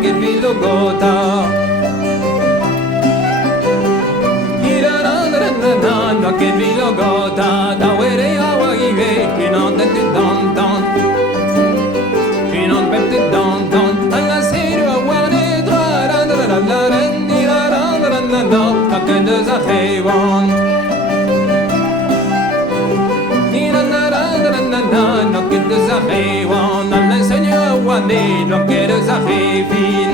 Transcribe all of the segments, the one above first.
che vilo gota. No che vilo gota, da where you are you in on the don don. In on the don don, alla sera one dra la la la la no, a que de za hewan. No que de za hewan, alla seigneur one no que de za hevin.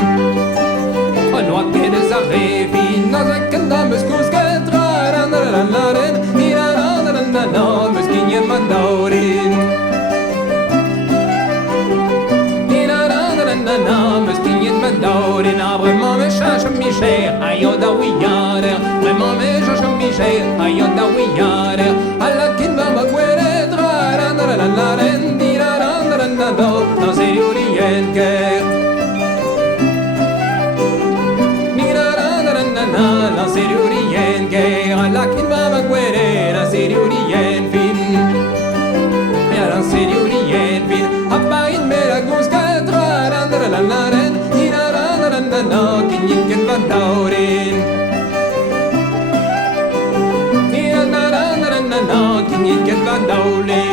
No que de za hevin, no za que dames cusque no, misschien je maar doodin. Misschien je maar doodin. Vraiment me cherche Michel, ayo da wiyare. Vraiment me cherche Michel, ayo da wiyare. Alla kin va guere tra la rendira no se oriente. La serie oriente, alla kin va guere, la serie oriente fin. La serie oriente fin. Appa in me la gusca tra la ren, no, kin va daurin. No, kin va daurin.